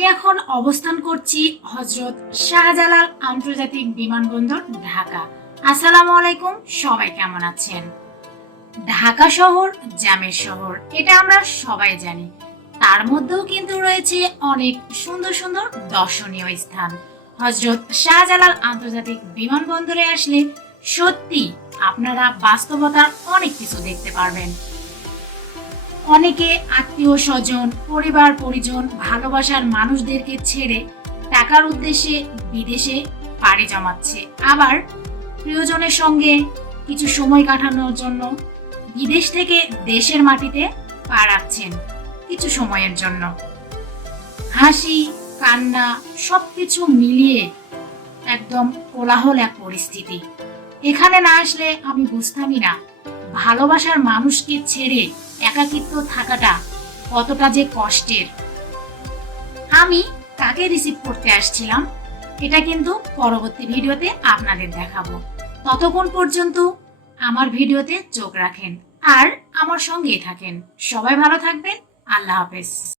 আমি এখন অবস্থান করছি হযরত শাহজালাল আন্তর্জাতিক বিমানবন্দর, ঢাকা। আসসালামু আলাইকুম, সবাই কেমন আছেন? ঢাকা শহর জ্যামের শহর, এটা আমরা সবাই জানি। তার মধ্যেও কিন্তু রয়েছে অনেক সুন্দর সুন্দর দর্শনীয় স্থান। হযরত শাহজালাল আন্তর্জাতিক বিমানবন্দরে আসলে সত্যি আপনারা বাস্তবতার অনেক কিছু দেখতে পারবেন। অনেকে আত্মীয় স্বজন, পরিবার পরিজন, ভালোবাসার মানুষদেরকে ছেড়ে টাকার উদ্দেশ্যে বিদেশে পাড়ি জমাচ্ছে, আবার প্রিয়জনের সঙ্গে কিছু সময় কাটানোর জন্য বিদেশ থেকে দেশের মাটিতে পা রাখছেন কিছু সময়ের জন্য। হাসি কান্না সবকিছু মিলিয়ে একদম কোলাহল এক পরিস্থিতি। এখানে না আসলে আমি বুঝতামই না ভালোবাসার মানুষকে ছেড়ে একাকিত্ব থাকাটা কতটা যে কষ্টের। আমি কাকে রিসিভ করতে আসছিলাম এটা কিন্তু পরবর্তী ভিডিওতে আপনাদের দেখাবো। ততক্ষণ পর্যন্ত আমার ভিডিওতে চোখ রাখেন আর আমার সঙ্গেই থাকেন। সবাই ভালো থাকবেন। আল্লাহ হাফেজ।